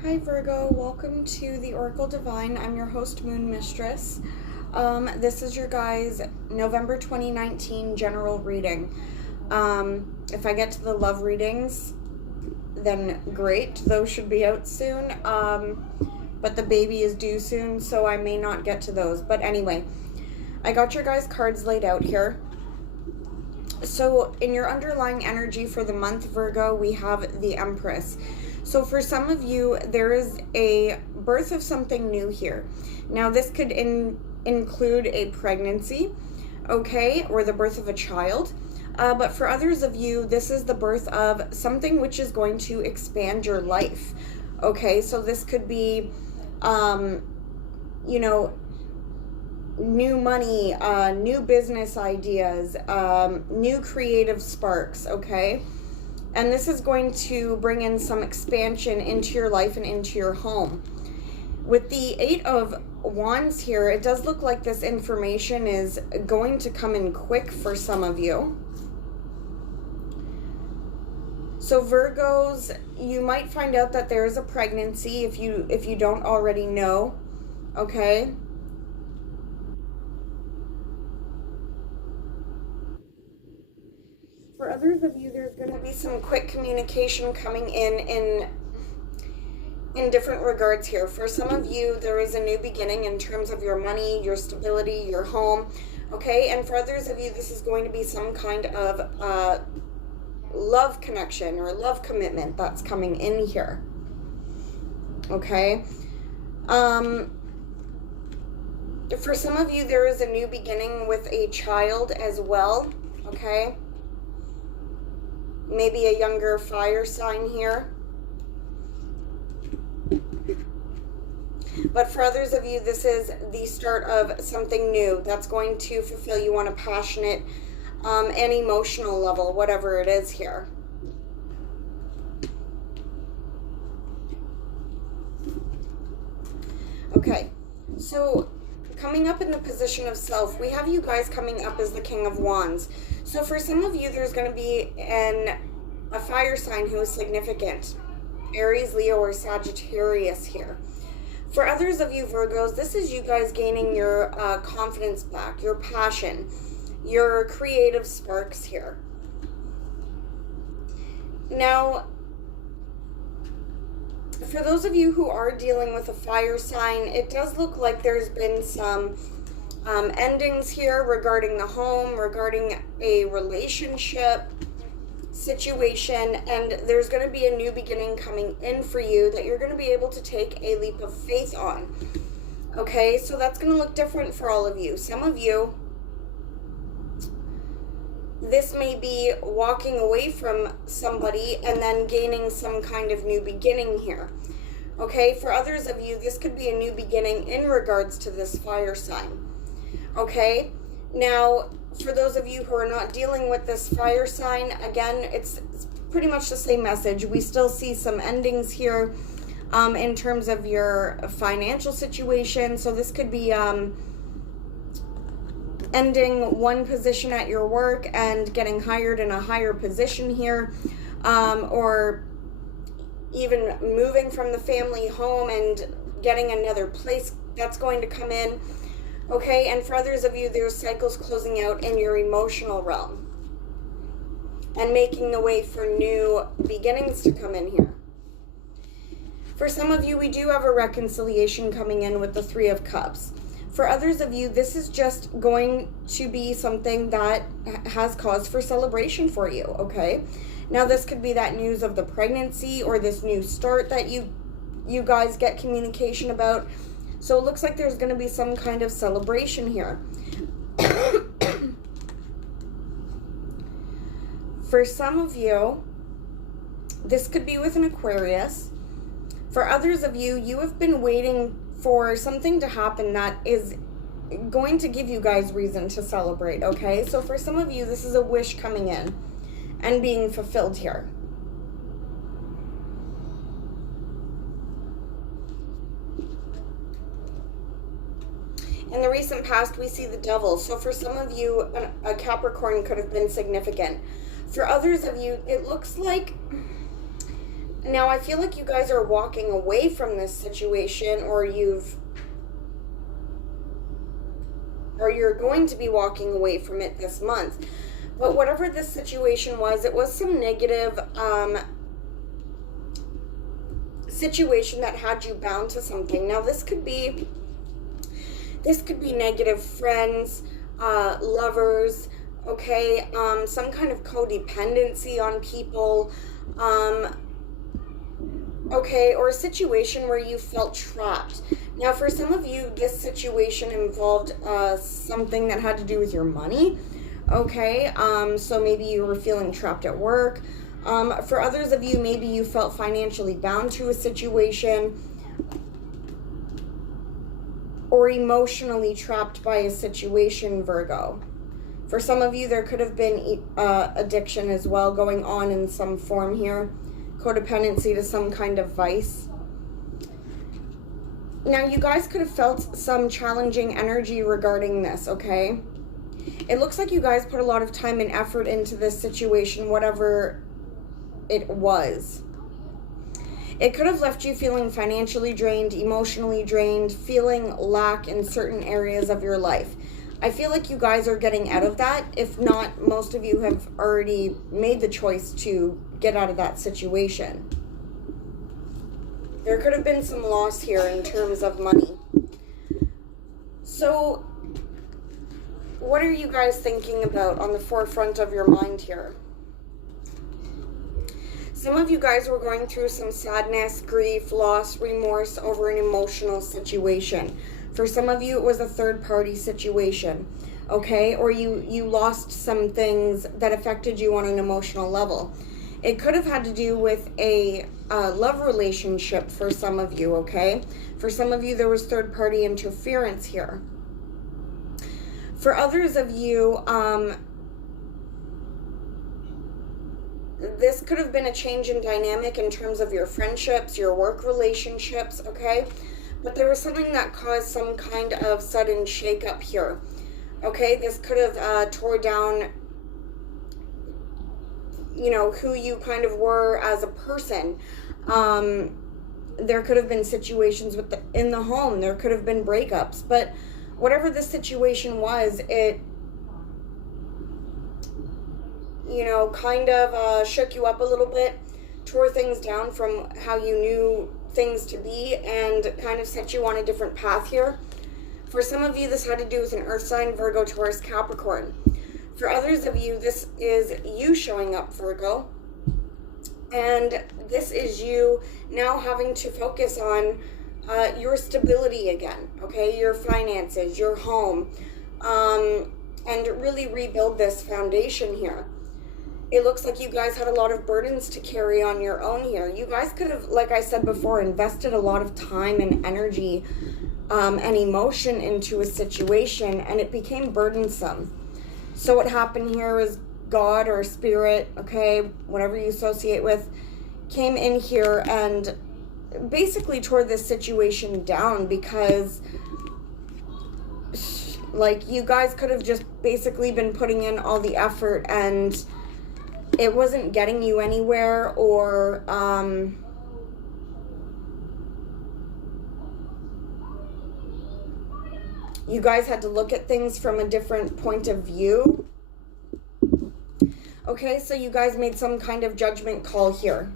Hi Virgo, welcome to the Oracle Divine. I'm your host, Moon Mistress. This is your guys' November 2019 general reading. If I get to the love readings, then great. Those should be out soon. But the baby is due soon, so I may not get to those. But anyway, I got your guys' cards laid out here. So in your underlying energy for the month, Virgo, we have the Empress. So for some of you, there is a birth of something new here. Now, this could include a pregnancy, okay, or the birth of a child. But for others of you, this is the birth of something which is going to expand your life, okay? So this could be, new money, new business ideas, new creative sparks, okay? And this is going to bring in some expansion into your life and into your home. With the Eight of Wands here, it does look like this information is going to come in quick for some of you. So Virgos, you might find out that there is a pregnancy if you don't already know, okay? For others of you, there's going to be some quick communication coming in different regards here. For some of you, there is a new beginning in terms of your money, your stability, your home, okay? And for others of you, this is going to be some kind of love connection or love commitment that's coming in here, okay? For some of you, there is a new beginning with a child as well, okay? Maybe a younger fire sign here. But for others of you, this is the start of something new that's going to fulfill you on a passionate and emotional level, whatever it is here. Okay, so coming up in the position of self, we have you guys coming up as the King of Wands. So for some of you, there's going to be a fire sign who is significant. Aries, Leo, or Sagittarius here. For others of you Virgos, this is you guys gaining your confidence back, your passion, your creative sparks here. Now, for those of you who are dealing with a fire sign, it does look like there's been some endings here regarding the home, regarding a relationship situation, and there's going to be a new beginning coming in for you that you're going to be able to take a leap of faith on. Okay, so that's going to look different for all of you. Some of you, this may be walking away from somebody and then gaining some kind of new beginning here. Okay, for others of you, this could be a new beginning in regards to this fire sign. Okay, now for those of you who are not dealing with this fire sign, again, it's pretty much the same message. We still see some endings here in terms of your financial situation. So this could be ending one position at your work and getting hired in a higher position here, or even moving from the family home and getting another place that's going to come in. Okay, and for others of you, there's cycles closing out in your emotional realm and making the way for new beginnings to come in here. For some of you, we do have a reconciliation coming in with the Three of Cups. For others of you, this is just going to be something that has cause for celebration for you, okay? Now, this could be that news of the pregnancy or this new start that you guys get communication about. So it looks like there's going to be some kind of celebration here. For some of you, this could be with an Aquarius. For others of you, you have been waiting for something to happen that is going to give you guys reason to celebrate, okay? So for some of you, this is a wish coming in and being fulfilled here. In the recent past, we see the Devil. So for some of you, a Capricorn could have been significant. For others of you, it looks like Now, I feel like you guys are walking away from this situation, or you're going to be walking away from it this month. But whatever this situation was, it was some negative situation that had you bound to something. Now, this could be negative friends, lovers, okay, some kind of codependency on people, okay, or a situation where you felt trapped. Now, for some of you, this situation involved something that had to do with your money, okay, so maybe you were feeling trapped at work. For others of you, maybe you felt financially bound to a situation, or emotionally trapped by a situation, Virgo. For some of you, there could have been addiction as well going on in some form here. Codependency to some kind of vice. Now, you guys could have felt some challenging energy regarding this, okay? It looks like you guys put a lot of time and effort into this situation, whatever it was. It could have left you feeling financially drained, emotionally drained, feeling lack in certain areas of your life. I feel like you guys are getting out of that. If not, most of you have already made the choice to get out of that situation. There could have been some loss here in terms of money. So, what are you guys thinking about on the forefront of your mind here? Some of you guys were going through some sadness, grief, loss, remorse over an emotional situation. For some of you, it was a third-party situation, okay? Or you lost some things that affected you on an emotional level. It could have had to do with a love relationship for some of you, okay? For some of you, there was third-party interference here. For others of you, this could have been a change in dynamic in terms of your friendships, your work relationships, okay? But there was something that caused some kind of sudden shakeup here, okay? This could have tore down, you know, who you kind of were as a person. There could have been situations in the home. There could have been breakups. But whatever the situation was, it, you know, kind of shook you up a little bit, tore things down from how you knew things to be, and kind of set you on a different path here. For some of you, this had to do with an earth sign, Virgo, Taurus, Capricorn. For others of you, this is you showing up, Virgo. And this is you now having to focus on your stability again, okay? Your finances, your home, and really rebuild this foundation here. It looks like you guys had a lot of burdens to carry on your own here. You guys could have, like I said before, invested a lot of time and energy and emotion into a situation, and it became burdensome. So what happened here is God or spirit, okay, whatever you associate with, came in here and basically tore this situation down, because like you guys could have just basically been putting in all the effort and it wasn't getting you anywhere, or you guys had to look at things from a different point of view. Okay, so you guys made some kind of judgment call here.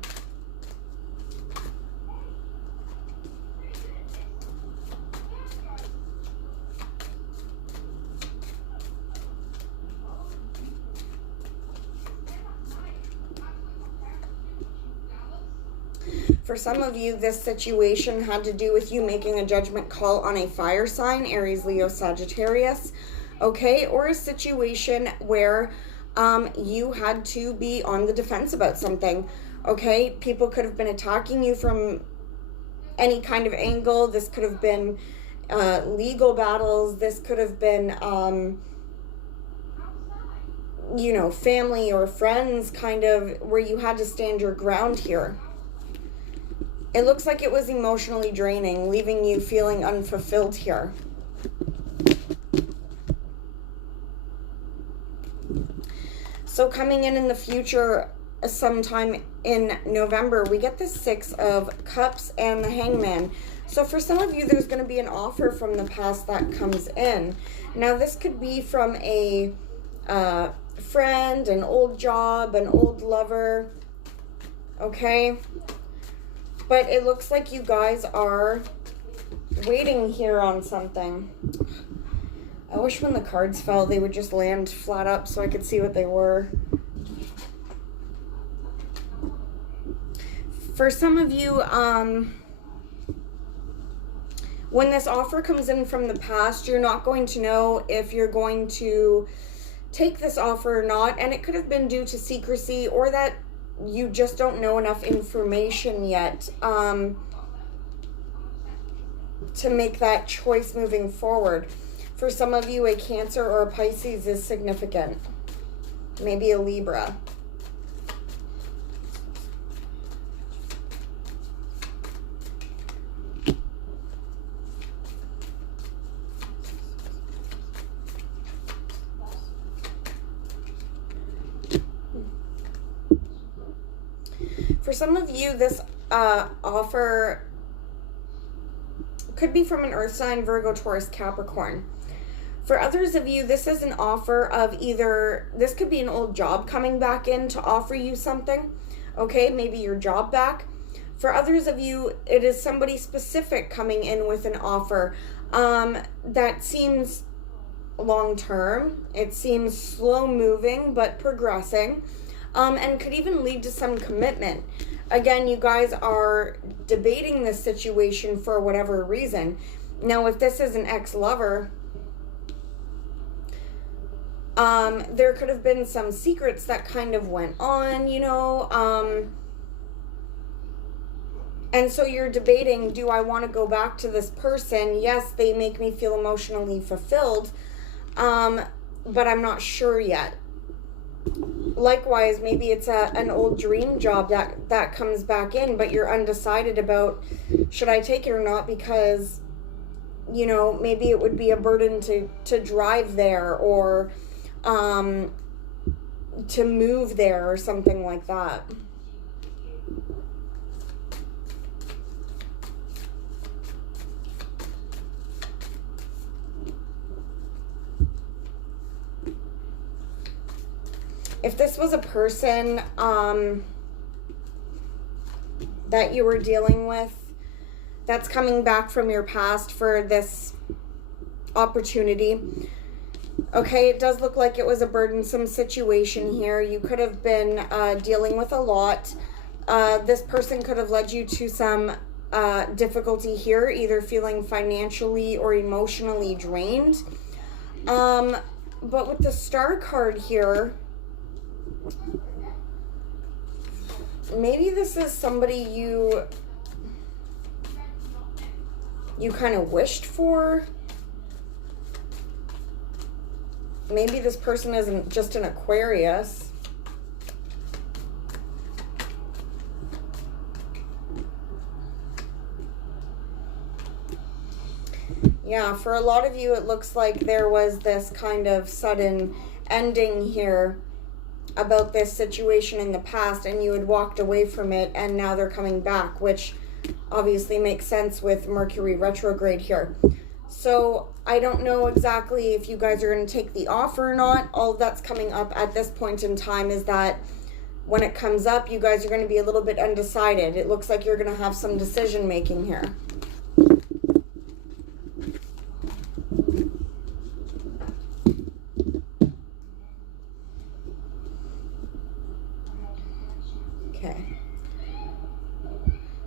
For some of you, this situation had to do with you making a judgment call on a fire sign, Aries, Leo, Sagittarius, okay? Or a situation where you had to be on the defense about something, okay? People could have been attacking you from any kind of angle. This could have been legal battles. This could have been, you know, family or friends, kind of where you had to stand your ground here. It looks like it was emotionally draining, leaving you feeling unfulfilled here. So coming in the future, sometime in November, we get the Six of Cups and the Hangman. So for some of you, there's going to be an offer from the past that comes in. Now, this could be from a friend, an old job, an old lover, okay? But it looks like you guys are waiting here on something. I wish when the cards fell, they would just land flat up so I could see what they were. For some of you, when this offer comes in from the past, you're not going to know if you're going to take this offer or not. And it could have been due to secrecy, or that you just don't know enough information yet to make that choice moving forward. For some of you, a Cancer or a Pisces is significant. Maybe a Libra. For some of you, this offer could be from an earth sign, Virgo, Taurus, Capricorn. For others of you, this is an offer of either, this could be an old job coming back in to offer you something, okay, maybe your job back. For others of you, it is somebody specific coming in with an offer that seems long-term. It seems slow-moving but progressing, and could even lead to some commitment. Again, you guys are debating this situation for whatever reason. Now, if this is an ex-lover, there could have been some secrets that kind of went on, you know, and so you're debating, do I want to go back to this person? Yes, they make me feel emotionally fulfilled, but I'm not sure yet. Likewise, maybe it's an old dream job that comes back in, but you're undecided about, should I take it or not, because, you know, maybe it would be a burden to drive there, or to move there, or something like that. If this was a person that you were dealing with that's coming back from your past for this opportunity, okay, it does look like it was a burdensome situation here. You could have been dealing with a lot. This person could have led you to some difficulty here, either feeling financially or emotionally drained. But with the Star card here, maybe this is somebody you kind of wished for. Maybe this person isn't just an Aquarius. Yeah, for a lot of you, it looks like there was this kind of sudden ending here about this situation in the past, and you had walked away from it, and now they're coming back, which obviously makes sense with Mercury retrograde here. So I don't know exactly if you guys are going to take the offer or not. All that's coming up at this point in time is that when it comes up, you guys are going to be a little bit undecided. It looks like you're going to have some decision making here.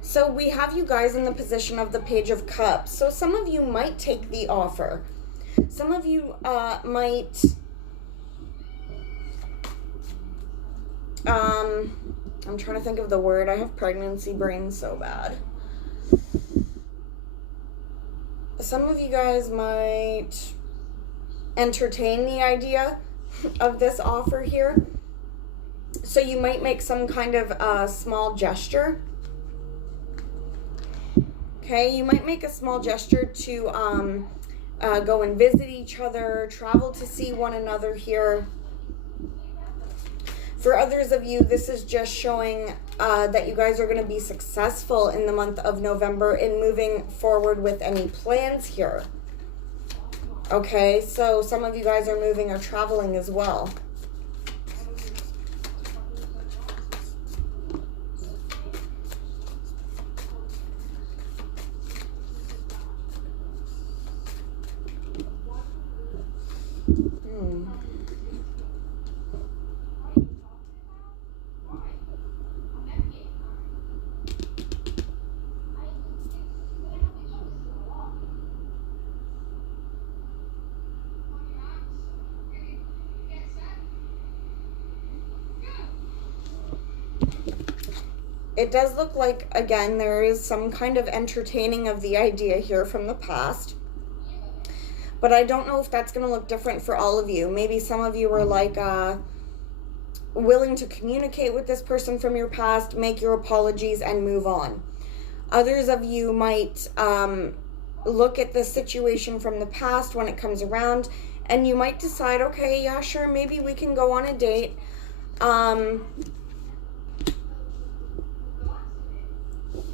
So we have you guys in the position of the Page of Cups. So some of you might take the offer. Some of you might... I'm trying to think of the word. I have pregnancy brain so bad. Some of you guys might entertain the idea of this offer here. So you might make some kind of small gesture. Okay, you might make a small gesture to go and visit each other, travel to see one another here. For others of you, this is just showing that you guys are going to be successful in the month of November in moving forward with any plans here. Okay, so some of you guys are moving or traveling as well. It does look like, again, there is some kind of entertaining of the idea here from the past. But I don't know if that's going to look different for all of you. Maybe some of you are like willing to communicate with this person from your past, make your apologies, and move on. Others of you might look at the situation from the past when it comes around, and you might decide, okay, yeah, sure, maybe we can go on a date.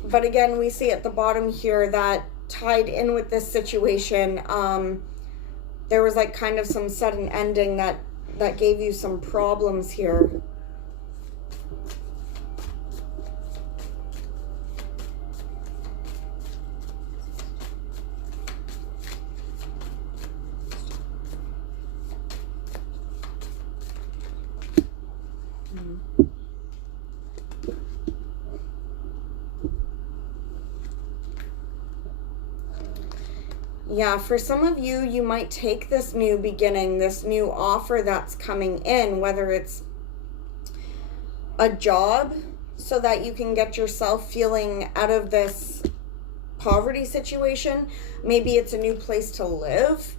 But again, we see at the bottom here that tied in with this situation, there was like kind of some sudden ending that gave you some problems here. Yeah, for some of you, you might take this new beginning, this new offer that's coming in, whether it's a job so that you can get yourself feeling out of this poverty situation. Maybe it's a new place to live.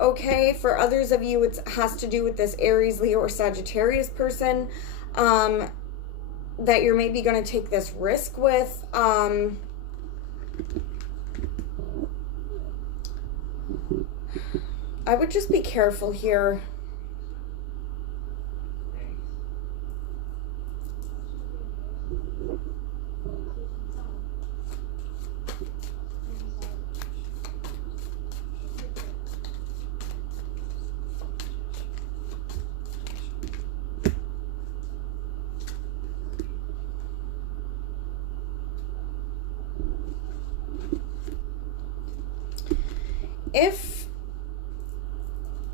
Okay, for others of you, it has to do with this Aries, Leo, or Sagittarius person that you're maybe going to take this risk with. I would just be careful here.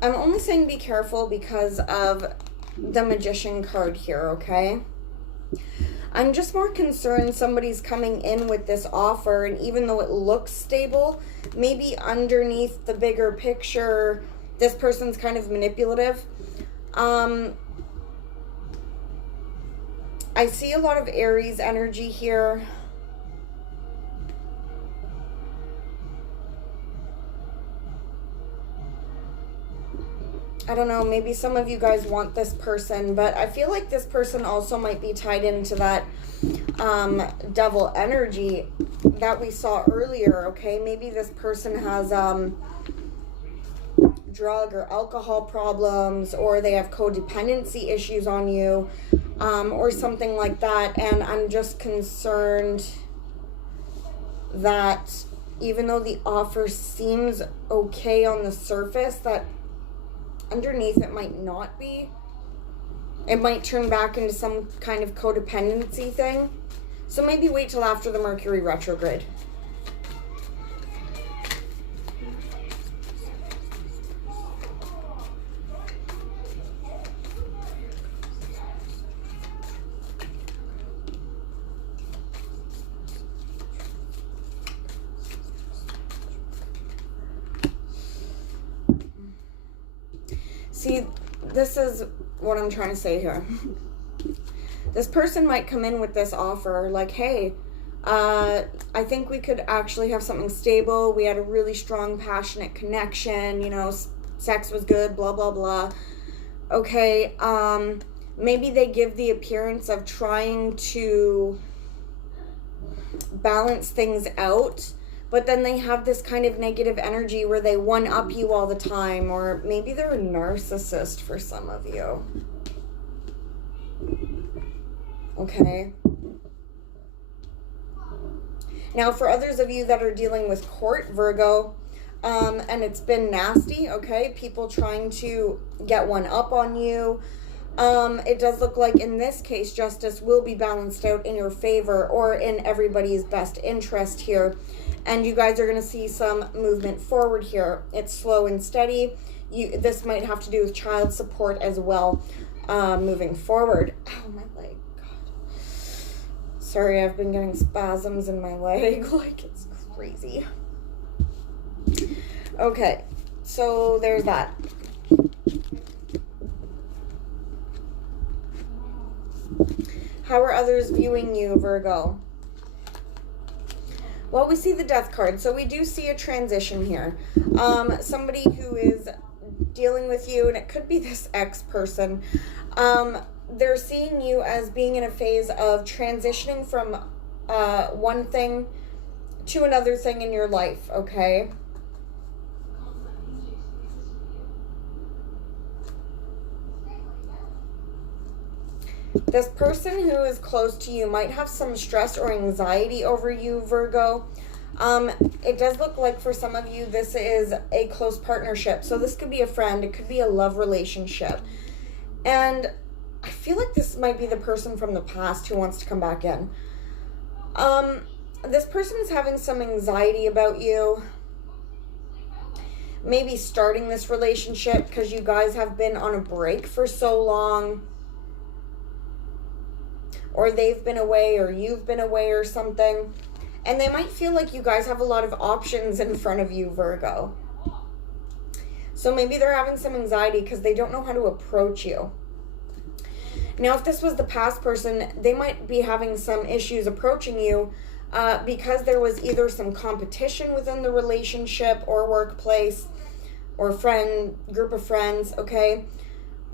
I'm only saying be careful because of the Magician card here, okay? I'm just more concerned somebody's coming in with this offer, and even though it looks stable, maybe underneath the bigger picture, this person's kind of manipulative. I see a lot of Aries energy here. I don't know, maybe some of you guys want this person, but I feel like this person also might be tied into that devil energy that we saw earlier, okay? Maybe this person has drug or alcohol problems, or they have codependency issues on you, or something like that. And I'm just concerned that even though the offer seems okay on the surface, that underneath it might not be. It might turn back into some kind of codependency thing. So maybe wait till after the Mercury retrograde. See, this is what I'm trying to say here. This person might come in with this offer like, hey, I think we could actually have something stable. We had a really strong, passionate connection. You know, sex was good, blah, blah, blah. Okay, maybe they give the appearance of trying to balance things out, but then they have this kind of negative energy where they one-up you all the time, or maybe they're a narcissist for some of you. Okay. Now, for others of you that are dealing with court, Virgo, and it's been nasty, okay? People trying to get one up on you. It does look like in this case, justice will be balanced out in your favor or in everybody's best interest here. And you guys are going to see some movement forward here. It's slow and steady. This might have to do with child support as well, moving forward. Oh, my leg. Sorry, I've been getting spasms in my leg, like it's crazy. Okay, so there's that. How are others viewing you, Virgo? Well, we see the Death card, so we do see a transition here. Somebody who is dealing with you, and it could be this ex-person, they're seeing you as being in a phase of transitioning from one thing to another thing in your life, okay? This person who is close to you might have some stress or anxiety over you, Virgo. It does look like for some of you this is a close partnership. So this could be a friend, it could be a love relationship. And I feel like this might be the person from the past who wants to come back in. This person is having some anxiety about you. Maybe starting this relationship because you guys have been on a break for so long. Or they've been away or you've been away or something. And they might feel like you guys have a lot of options in front of you, Virgo. So maybe they're having some anxiety because they don't know how to approach you. Now, if this was the past person, they might be having some issues approaching you because there was either some competition within the relationship or workplace or group of friends, okay?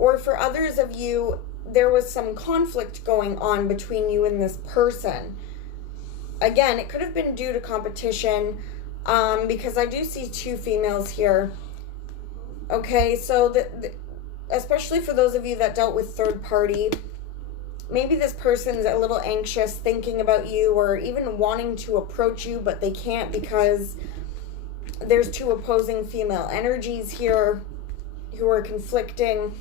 Or for others of you, there was some conflict going on between you and this person. Again, it could have been due to competition because I do see two females here. Okay, so especially for those of you that dealt with third party, maybe this person's a little anxious thinking about you or even wanting to approach you, but they can't because there's two opposing female energies here who are conflicting.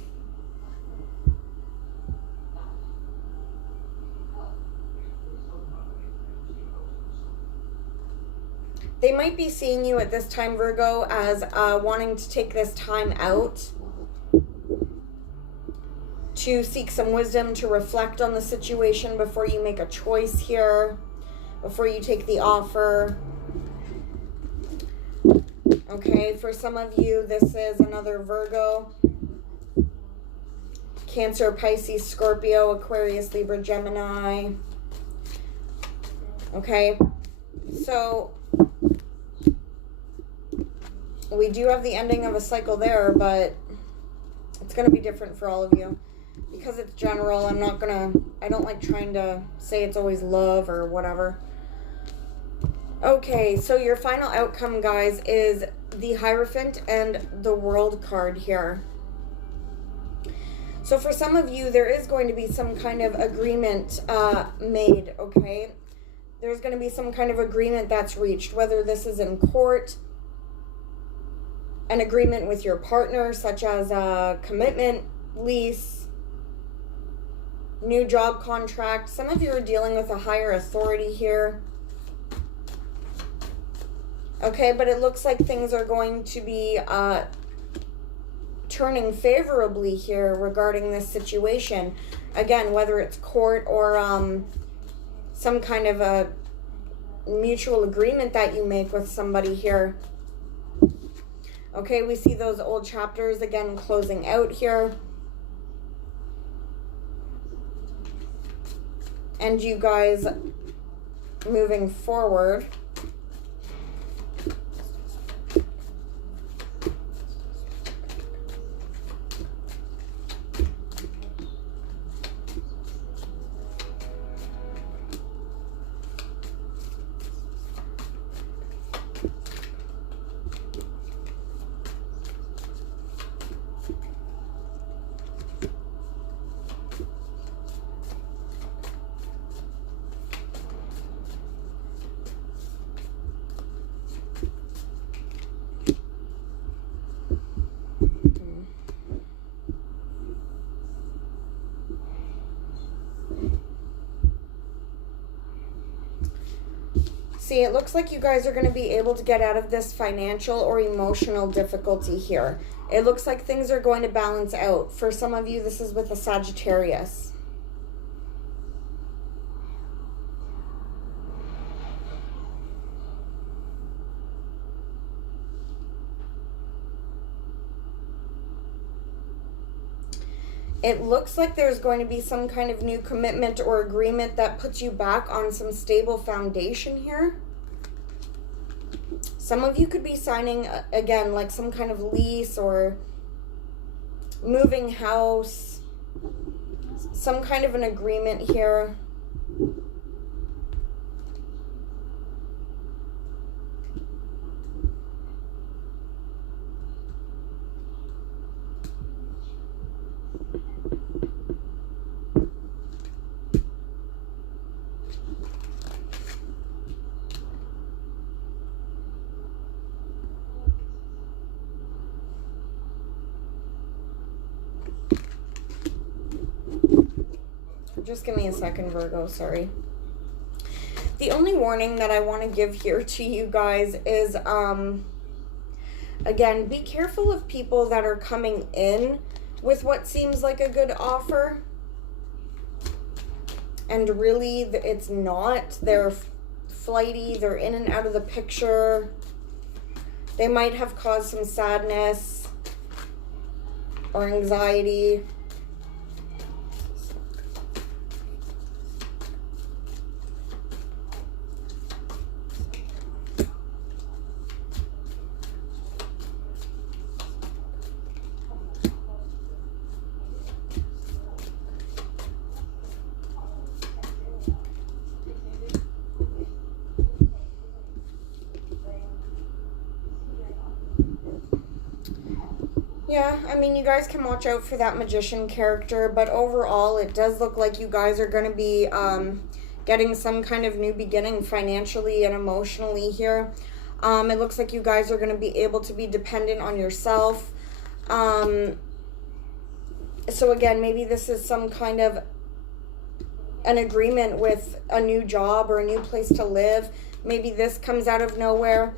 They might be seeing you at this time, Virgo, as wanting to take this time out to seek some wisdom, to reflect on the situation before you make a choice here, before you take the offer. Okay, for some of you, this is another Virgo. Cancer, Pisces, Scorpio, Aquarius, Libra, Gemini. Okay, so we do have the ending of a cycle there, but it's going to be different for all of you. Because it's general, I don't like trying to say it's always love or whatever. Okay, so your final outcome, guys, is the Hierophant and the World card here. So for some of you, there is going to be some kind of agreement made, okay? There's going to be some kind of agreement that's reached, whether this is in court, an agreement with your partner, such as a commitment, lease, new job contract. Some of you are dealing with a higher authority here. Okay, but it looks like things are going to be turning favorably here regarding this situation. Again, whether it's court or some kind of a mutual agreement that you make with somebody here. Okay, we see those old chapters again closing out here. And you guys moving forward. See, it looks like you guys are going to be able to get out of this financial or emotional difficulty here. It looks like things are going to balance out. For some of you, this is with a Sagittarius. It looks like there's going to be some kind of new commitment or agreement that puts you back on some stable foundation here. Some of you could be signing, again, like some kind of lease or moving house, some kind of an agreement here. Just give me a second, Virgo, sorry. The only warning that I want to give here to you guys is, again, be careful of people that are coming in with what seems like a good offer. And really, it's not. They're flighty. They're in and out of the picture. They might have caused some sadness or anxiety. Yeah, I mean, you guys can watch out for that magician character, but overall, it does look like you guys are going to be getting some kind of new beginning financially and emotionally here. It looks like you guys are going to be able to be dependent on yourself. So again, maybe this is some kind of an agreement with a new job or a new place to live. Maybe this comes out of nowhere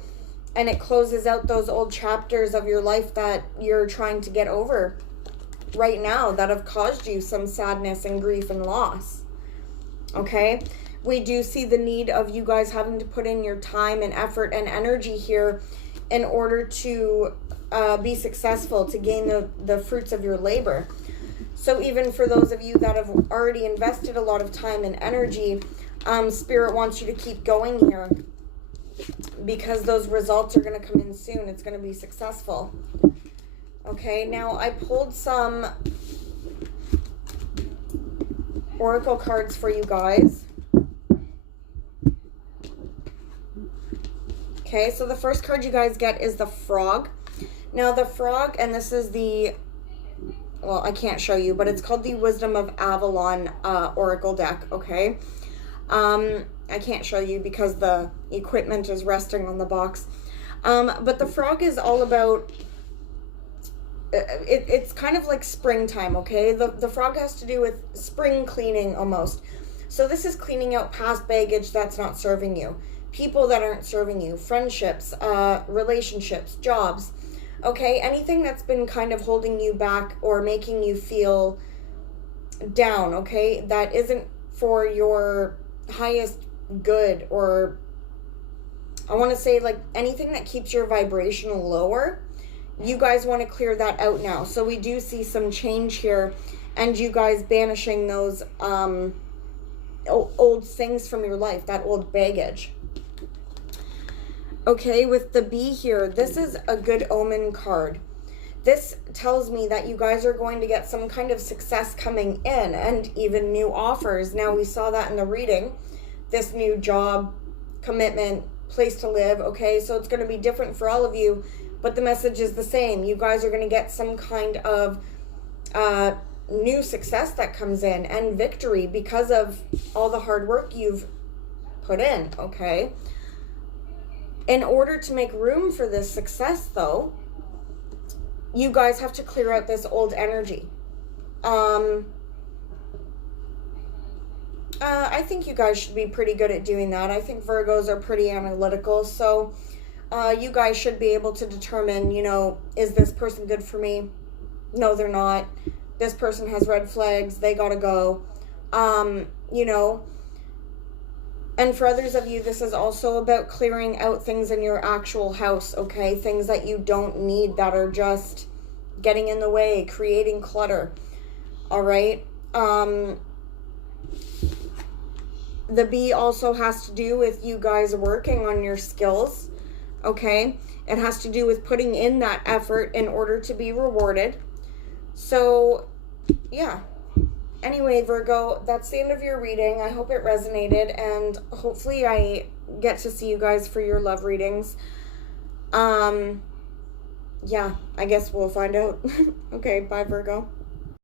and it closes out those old chapters of your life that you're trying to get over right now that have caused you some sadness and grief and loss. Okay? We do see the need of you guys having to put in your time and effort and energy here in order to be successful, to gain the fruits of your labor. So even for those of you that have already invested a lot of time and energy, Spirit wants you to keep going here, because those results are going to come in soon. It's going to be successful. Okay, now I pulled some oracle cards for you guys. Okay, so the first card you guys get is the Frog. Now the Frog, and this is the, well, I can't show you, but it's called the Wisdom of Avalon oracle deck, okay? I can't show you because the equipment is resting on the box. But the Frog is all about, it's kind of like springtime, okay? The Frog has to do with spring cleaning almost. So this is cleaning out past baggage that's not serving you. People that aren't serving you. Friendships, relationships, jobs. Okay, anything that's been kind of holding you back or making you feel down, okay? That isn't for your highest good, or I want to say like anything that keeps your vibration lower. You guys want to clear that out now. So we do see some change here, and you guys banishing those old things from your life, that old baggage. Okay, with the Bee here, this is a good omen card. This tells me that you guys are going to get some kind of success coming in and even new offers. Now, we saw that in the reading. This new job, commitment, place to live, okay? So it's going to be different for all of you, but the message is the same. You guys are going to get some kind of new success that comes in and victory because of all the hard work you've put in, okay? In order to make room for this success, though, you guys have to clear out this old energy. I think you guys should be pretty good at doing that. I think Virgos are pretty analytical, so you guys should be able to determine, is this person good for me? No, they're not. This person has red flags. They gotta go. You know, and for others of you, this is also about clearing out things in your actual house, okay? Things that you don't need that are just getting in the way, creating clutter, all right? The B also has to do with you guys working on your skills, okay? It has to do with putting in that effort in order to be rewarded. So, yeah. Anyway, Virgo, that's the end of your reading. I hope it resonated, and hopefully I get to see you guys for your love readings. Yeah, I guess we'll find out. Okay, bye, Virgo.